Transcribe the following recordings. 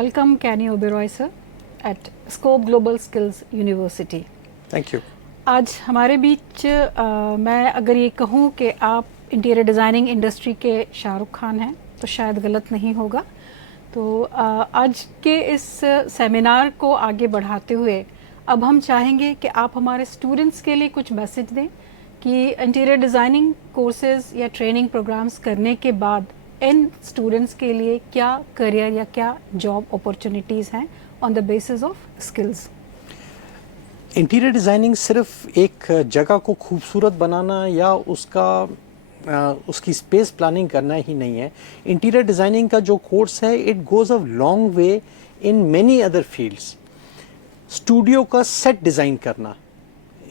welcome Kenny Oberoi sir at Scope Global Skills University. Thank you. आज हमारे बीच मैं अगर ये कहूँ कि आप इंटीरियर डिज़ाइनिंग इंडस्ट्री के शाहरुख खान हैं तो शायद गलत नहीं होगा। तो आज के इस सेमिनार को आगे बढ़ाते हुए अब हम चाहेंगे कि आप हमारे स्टूडेंट्स के लिए कुछ मैसेज दें कि इंटीरियर डिज़ाइनिंग कोर्सेज या ट्रेनिंग प्रोग्राम्स करने के बाद इन स्टूडेंट्स के लिए क्या करियर या क्या जॉब अपॉर्चुनिटीज़ हैं on the basis of skills. Interior designing सिर्फ एक जगह को खूबसूरत बनाना या उसकी स्पेस प्लानिंग करना ही नहीं है। इंटीरियर डिज़ाइनिंग का जो कोर्स है it goes a long way in many other fields. Studio का सेट डिज़ाइन करना,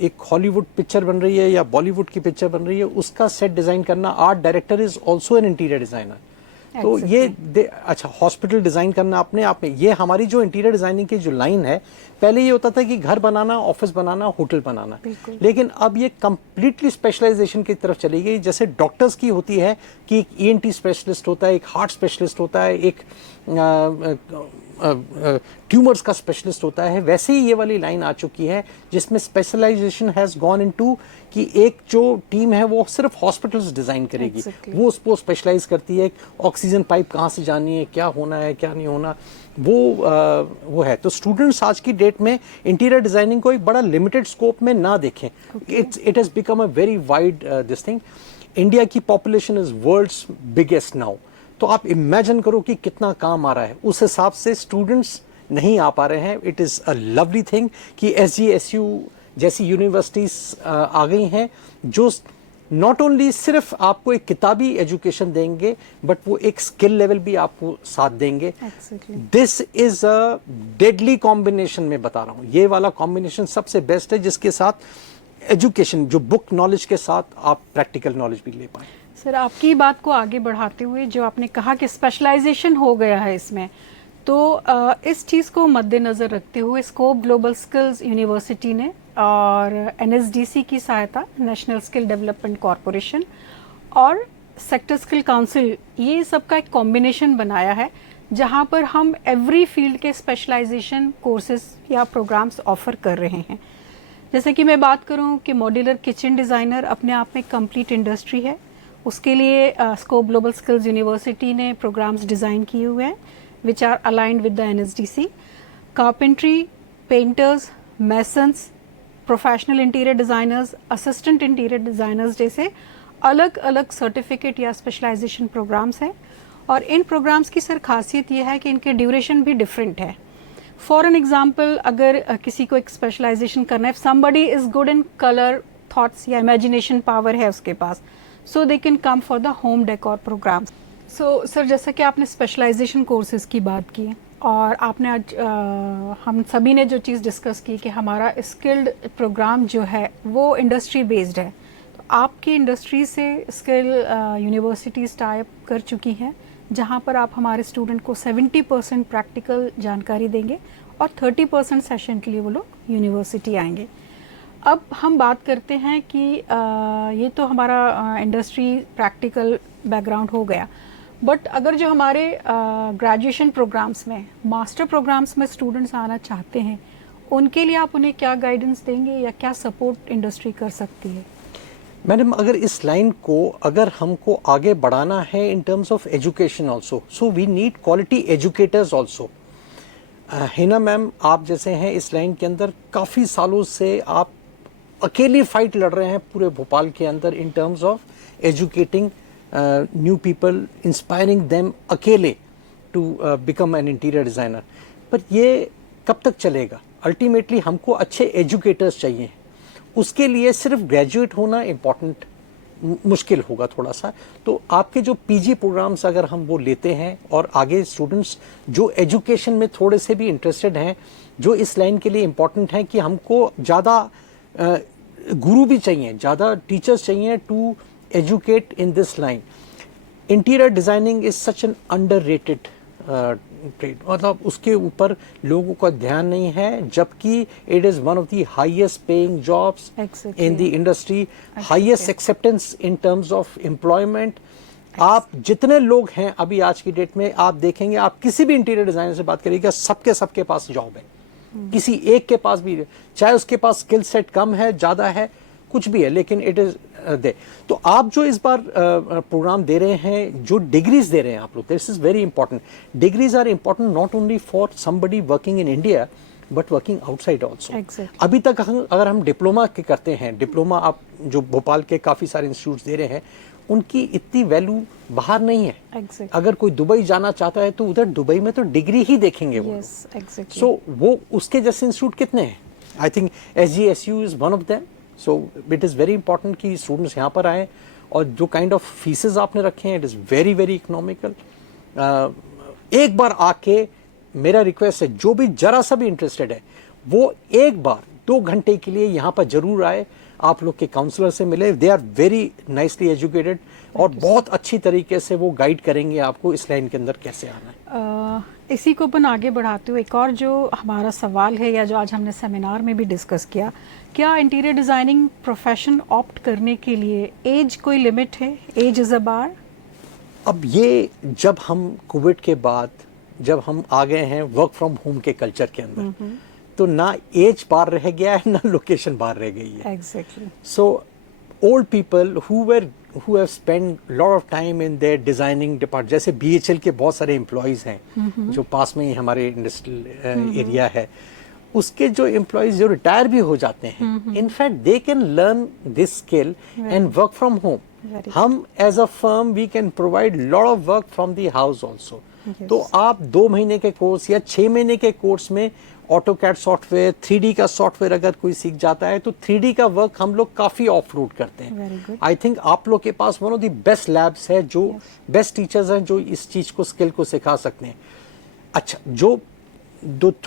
एक हॉलीवुड पिक्चर बन रही है या बॉलीवुड की पिक्चर बन रही है, उसका सेट डिज़ाइन करना, art director is also an interior designer. तो ये अच्छा हॉस्पिटल डिज़ाइन करना अपने आप में, ये हमारी जो इंटीरियर डिज़ाइनिंग की जो लाइन है, पहले ये होता था कि घर बनाना, ऑफिस बनाना, होटल बनाना, लेकिन अब ये कंप्लीटली स्पेशलाइजेशन की तरफ चली गई। जैसे डॉक्टर्स की होती है कि एक ENT स्पेशलिस्ट होता है, एक हार्ट स्पेशलिस्ट होता है, एक ट्यूमर्स का स्पेशलिस्ट होता है, वैसे ही ये वाली लाइन आ चुकी है जिसमें स्पेशलाइजेशन हैज़ गॉन इनटू कि एक जो टीम है वो सिर्फ हॉस्पिटल्स डिज़ाइन करेगी। वो उसको स्पेशलाइज करती है, ऑक्सीजन पाइप कहाँ से जानी है, क्या होना है, क्या नहीं होना, वो है। तो स्टूडेंट्स आज की डेट में इंटीरियर डिज़ाइनिंग को एक बड़ा लिमिटेड स्कोप में ना देखें। It has become a very wide this thing. India की population is world's biggest now, तो आप इमेजिन करो कि कितना काम आ रहा है। उस हिसाब से स्टूडेंट्स नहीं आ पा रहे हैं। It is a lovely thing कि SGSU जैसी यूनिवर्सिटीज़ आ गई हैं जो नॉट ओनली सिर्फ आपको एक किताबी एजुकेशन देंगे बट वो एक स्किल लेवल भी आपको साथ देंगे। This is a deadly combination, मैं बता रहा हूँ। ये वाला कॉम्बिनेशन सबसे बेस्ट है जिसके साथ एजुकेशन, जो बुक नॉलेज के साथ आप प्रैक्टिकल नॉलेज भी ले पाएँ। सर, आपकी बात को आगे बढ़ाते हुए जो आपने कहा कि स्पेशलाइजेशन हो गया है इसमें, तो इस चीज़ को मद्देनज़र रखते हुए स्कोप ग्लोबल स्किल्स यूनिवर्सिटी ने और NSDC की सहायता, नेशनल स्किल डेवलपमेंट कॉरपोरेशन और सेक्टर स्किल काउंसिल, ये सबका एक कॉम्बिनेशन बनाया है जहां पर हम एवरी फील्ड के स्पेशलाइजेशन कोर्सेज या प्रोग्राम्स ऑफर कर रहे हैं। जैसे कि मैं बात करूं कि मॉड्यूलर किचन डिज़ाइनर अपने आप में कंप्लीट इंडस्ट्री है, उसके लिए स्कोप ग्लोबल स्किल्स यूनिवर्सिटी ने प्रोग्राम्स डिज़ाइन किए हुए हैं which are aligned with the NSDC। Carpentry, painters, masons, professional interior designers, assistant interior designers जैसे अलग अलग सर्टिफिकेट या स्पेशलाइजेशन प्रोग्राम्स हैं। और इन प्रोग्राम्स की सर खासियत यह है कि इनके ड्यूरेशन भी डिफरेंट है। फॉर एन एग्जाम्पल, अगर किसी को एक स्पेशलाइजेशन करना है, somebody is good in colour, thoughts या इमेजिनेशन पावर है उसके पास, so they can come for the home decor programmes. So sir, जैसा कि आपने स्पेशलाइजेशन कोर्सेज की बात की और आपने आज हम सभी ने जो चीज़ डिस्कस की कि हमारा स्किल्ड प्रोग्राम जो है वो इंडस्ट्री बेस्ड है, तो आपकी इंडस्ट्री से स्किल यूनिवर्सिटीज़ टाइप कर चुकी हैं जहां पर आप हमारे स्टूडेंट को 70% प्रैक्टिकल जानकारी देंगे और 30% सेशन के लिए वो लोग यूनिवर्सिटी आएंगे। अब हम बात करते हैं कि ये तो हमारा इंडस्ट्री प्रैक्टिकल बैकग्राउंड हो गया, बट अगर जो हमारे ग्रेजुएशन प्रोग्राम्स में, मास्टर प्रोग्राम्स में स्टूडेंट्स आना चाहते हैं, उनके लिए आप उन्हें क्या गाइडेंस देंगे या क्या सपोर्ट इंडस्ट्री कर सकती है? मैडम, अगर इस लाइन को अगर हमको आगे बढ़ाना है in terms of education also, so we need quality educators also. Hina ma'am, आप जैसे हैं इस लाइन के अंदर, काफ़ी सालों से आप अकेली फाइट लड़ रहे हैं पूरे भोपाल के अंदर in terms of educating new people, inspiring them अकेले to become an interior designer. पर ये कब तक चलेगा? अल्टीमेटली हमको अच्छे एजुकेटर्स चाहिए। उसके लिए सिर्फ ग्रेजुएट होना इम्पॉर्टेंट मुश्किल होगा थोड़ा सा। तो आपके जो PG प्रोग्राम्स अगर हम वो लेते हैं और आगे स्टूडेंट्स जो एजुकेशन में थोड़े से भी इंटरेस्टेड हैं, जो इस लाइन के लिए इम्पॉर्टेंट है कि हमको ज़्यादा गुरु भी चाहिए, ज़्यादा टीचर्स चाहिए to educate in this line. Interior designing is such an underrated trade, मतलब उसके ऊपर लोगों का ध्यान नहीं है, जबकि it is one of the highest paying jobs in the industry, highest acceptance in terms of employment, आप जितने लोग हैं अभी आज की डेट में, आप देखेंगे, आप किसी भी इंटीरियर डिजाइनर से बात करिएगा, सबके पास जॉब है। किसी एक के पास भी, चाहे उसके पास स्किल सेट कम है, ज्यादा है, कुछ भी है, लेकिन इट इज दे। तो आप जो इस बार प्रोग्राम दे रहे हैं, जो डिग्रीज दे रहे हैं आप लोग, this is very important. Degrees are important not only for somebody working in India but working outside also. अभी तक अगर हम डिप्लोमा के करते हैं, डिप्लोमा आप जो भोपाल के काफी सारे इंस्टीट्यूट दे रहे हैं, उनकी इतनी वैल्यू बाहर नहीं है। अगर कोई दुबई जाना चाहता है तो उधर दुबई में तो डिग्री ही देखेंगे वो। सो वो उसके जैसे इंस्टीट्यूट कितने हैं? I think SGSU is one of them. So it is very important कि स्टूडेंट्स यहाँ पर आए, और जो काइंड ऑफ फीसेस आपने रखे हैं, it is very very economical. एक बार आके, मेरा रिक्वेस्ट है, जो भी जरा सा भी इंटरेस्टेड है वो एक बार 2 घंटे के लिए यहाँ पर जरूर आए, आप लोग के काउंसलर से मिले। They are very nicely educated और बहुत अच्छी तरीके से वो गाइड करेंगे आपको इस लाइन के अंदर कैसे आना है। इसी को अपन आगे बढ़ाते हुए एक और जो हमारा सवाल है, या जो आज हमने सेमिनार में भी डिस्कस किया, क्या इंटीरियर डिजाइनिंग प्रोफेशन ऑप्ट करने के लिए एज कोई लिमिट है? एज इज अ बार? अब ये जब हम कोविड के बाद जब हम आ गए हैं वर्क फ्रॉम होम के कल्चर के अंदर, तो ना एज बार रह गया है, ना लोकेशन बार रह गई है। Exactly. So old people who have spent lot of time in their designing department, जैसे BHL के बहुत सारे एम्प्लॉयज हैं जो पास में ही हमारे इंडस्ट्रियल एरिया है, उसके जो एम्प्लॉयज जो रिटायर भी हो जाते हैं, in fact they can learn this skill and work from home. हम as a firm we can provide lot of work from the house also. तो आप 2 महीने के कोर्स या 6 महीने के कोर्स में ऑटोकैड सॉफ्टवेयर, 3D का सॉफ्टवेयर अगर कोई सीख जाता है, तो 3D का वर्क हम लोग काफी ऑफ रोड करते हैं। आई थिंक आप लोग के पास one of the best labs है, जो बेस्ट टीचर्स हैं जो इस चीज को, स्किल को सिखा सकते हैं। अच्छा, जो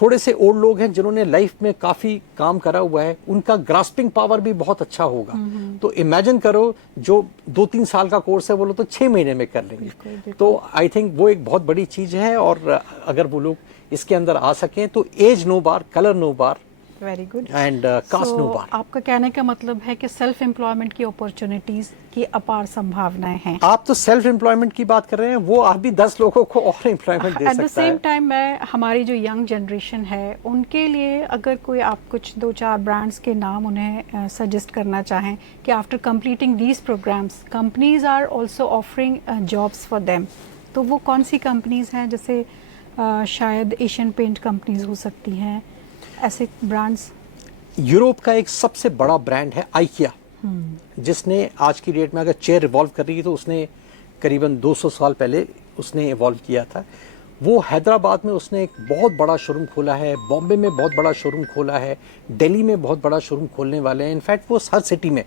थोड़े से ओल्ड लोग हैं जिन्होंने लाइफ में काफी काम करा हुआ है, उनका ग्रास्पिंग पावर भी बहुत अच्छा होगा। तो इमेजिन करो, जो 2-3 साल का कोर्स है वो लोग तो 6 महीने में कर लेंगे। तो आई थिंक वो एक बहुत बड़ी चीज है, और अगर वो लोग इसके अंदर आ सकें तो age no bar, colour no bar, very good, and caste no bar. आपका कहने का मतलब है कि सेल्फ एम्प्लॉयमेंट की अपॉर्चुनिटीज की अपार संभावनाएं हैं। आप तो सेल्फ एम्प्लॉयमेंट की बात कर रहे हैं, वो आप भी 10 लोगों को और एम्प्लॉयमेंट दे सकता है। एट द सेम टाइम मैं हमारी जो यंग जनरेशन है उनके लिए अगर कोई आप कुछ 2-4 ब्रांड्स के नाम उन्हें सजेस्ट करना चाहें कि after completing these programmes companies are also offering jobs for them, तो वो कौन सी कंपनीज हैं? जैसे शायद एशियन पेंट कंपनीज हो सकती हैं, ऐसे ब्रांड्स। यूरोप का एक सबसे बड़ा ब्रांड है आइकिया, जिसने आज की डेट में अगर चेयर इवॉल्व कर रही है तो उसने करीबन 200 साल पहले उसने इवॉल्व किया था। वो हैदराबाद में उसने एक बहुत बड़ा शोरूम खोला है, बॉम्बे में बहुत बड़ा शोरूम खोला है, दिल्ली में बहुत बड़ा शोरूम खोलने वाले हैं। इनफैक्ट वो हर सिटी में,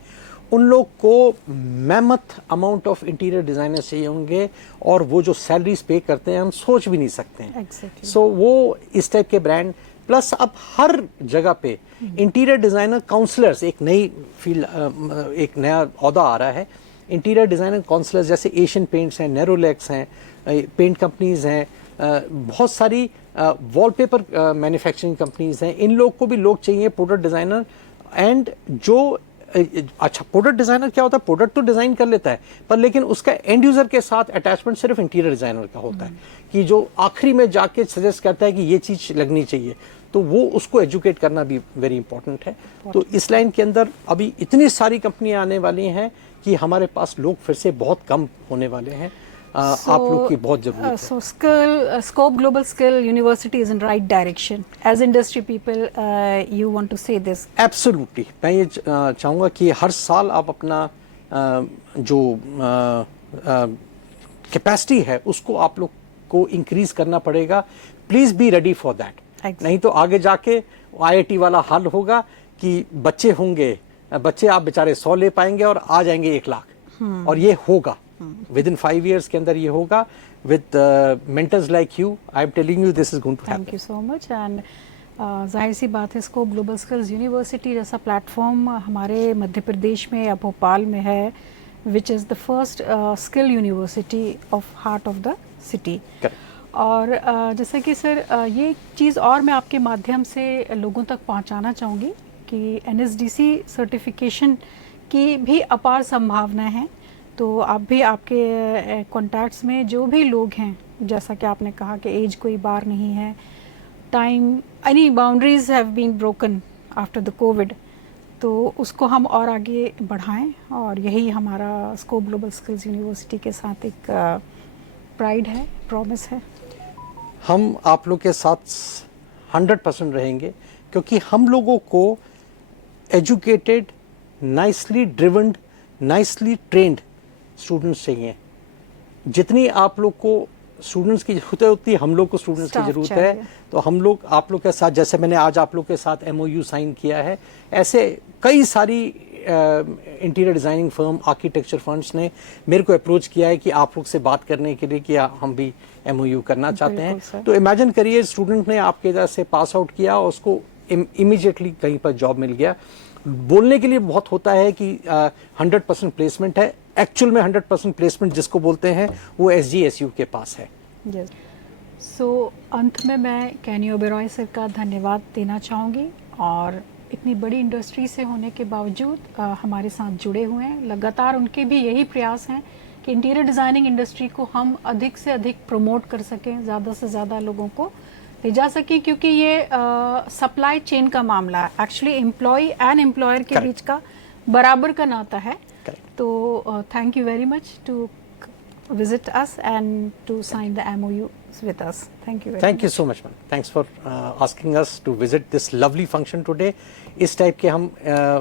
उन लोग को mammoth amount of interior designers चाहिए होंगे, और वो जो सैलरीज पे करते हैं हम सोच भी नहीं सकते हैं। सो वो इस टाइप के ब्रांड, प्लस अब हर जगह पे इंटीरियर डिजाइनर काउंसलर्स, एक नई फील्ड, एक नया औहदा आ रहा है, इंटीरियर डिजाइनर काउंसलर्स, जैसे एशियन पेंट्स हैं, नेरोलैक्स हैं, पेंट कंपनीज हैं, बहुत सारी वॉलपेपर मैन्युफैक्चरिंग कंपनीज हैं। इन लोग को भी लोग चाहिए, प्रोडक्ट डिजाइनर। एंड जो अच्छा, प्रोडक्ट डिजाइनर क्या होता है? प्रोडक्ट तो डिजाइन कर लेता है, पर लेकिन उसका एंड यूजर के साथ अटैचमेंट सिर्फ इंटीरियर डिजाइनर का होता है, कि जो आखिरी में जाके सजेस्ट करता है कि ये चीज लगनी चाहिए, तो वो उसको एजुकेट करना भी वेरी इंपॉर्टेंट है। तो इस लाइन के अंदर अभी इतनी सारी कंपनियां आने वाली हैं कि हमारे पास लोग फिर से बहुत कम होने वाले हैं। आप लोग की बहुत जरूरत है। So Scope Global Skill University is in right direction. As industry people, you want to say this? Absolutely. मैं ये चाहूँगा कि हर साल आप अपना जो कैपेसिटी है उसको आप लोग को इंक्रीज करना पड़ेगा। Please be ready for that. नहीं तो आगे जाके IIT वाला हाल होगा कि बच्चे होंगे, बच्चे आप बेचारे 100 ले पाएंगे और आ जाएंगे 1 लाख, और ये होगा विद इन 5 years के अंदर, ये होगा with mentors like you. I am telling you this is going to happen. Thank you so much. And जाहिर सी बात है, स्कोप ग्लोबल स्किल्स यूनिवर्सिटी जैसा प्लेटफॉर्म हमारे मध्य प्रदेश में या भोपाल में है, which is the first skill university of heart of the city. और जैसा कि सर ये चीज़ और मैं आपके माध्यम से लोगों तक पहुंचाना चाहूँगी कि NSDC सर्टिफिकेशन की भी अपार संभावना है। तो आप भी आपके कॉन्टैक्ट्स में जो भी लोग हैं, जैसा कि आपने कहा कि एज कोई बार नहीं है, time, any boundaries have been broken after the COVID, तो उसको हम और आगे बढ़ाएं, और यही हमारा स्कोप ग्लोबल स्किल्स यूनिवर्सिटी के साथ एक प्राइड है, प्रॉमिस है। हम आप लोग के साथ 100% रहेंगे, क्योंकि हम लोगों को educated, nicely driven, nicely trend students चाहिए। जितनी आप लोग को स्टूडेंट्स की जरूरत है उतनी हम लोग को स्टूडेंट्स की Staff जरूरत चाहिए। है। तो हम लोग आप लोग के साथ, जैसे मैंने आज आप लोग के साथ MOU साइन किया है, ऐसे कई सारी interior designing firm, architecture firms ने मेरे को अप्रोच किया है कि आप लोग से बात करने के लिए कि हम भी MOU करना चाहते बिल्कुल हैं। सर। तो इमेजिन करिए, स्टूडेंट ने आपके इधर से पास आउट किया और उसको इमीडिएटली कहीं पर जॉब मिल गया। बोलने के लिए बहुत होता है कि 100% प्लेसमेंट है, एक्चुअल में 100% प्लेसमेंट जिसको बोलते हैं वो SGSU के पास है। यस। सो अंत में मैं केनी ओबेरॉय सर का धन्यवाद देना चाहूँगी, और इतनी बड़ी इंडस्ट्री से होने के बावजूद हमारे साथ जुड़े हुए हैं। लगातार उनके भी यही प्रयास हैं कि इंटीरियर डिज़ाइनिंग इंडस्ट्री को हम अधिक से अधिक प्रमोट कर सकें, ज़्यादा से ज़्यादा लोगों को ले जा सकें, क्योंकि ये सप्लाई चेन का मामला है। एक्चुअली एम्प्लॉय एंड एम्प्लॉयर के Correct. बीच का बराबर का नाता है। Correct. तो thank you very much to visit us and to sign the MOU with us. Thank you very Thank much. you so much, man. Thanks for asking us to visit this lovely function today. इस type के हम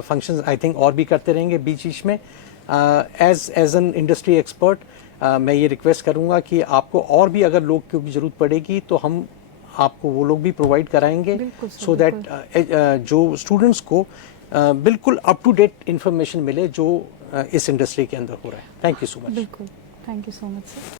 functions I think और भी करते रहेंगे बीच बीच में। As an industry expert मैं ये रिक्वेस्ट करूँगा कि आपको और भी अगर लोग की जरूरत पड़ेगी तो हम आपको वो लोग भी प्रोवाइड कराएंगे, बिल्कुल सर, सो दैट जो स्टूडेंट्स को बिल्कुल अप टू डेट इंफॉर्मेशन मिले जो इस इंडस्ट्री के अंदर हो रहा है। Thank you so much. बिल्कुल, thank you so much sir.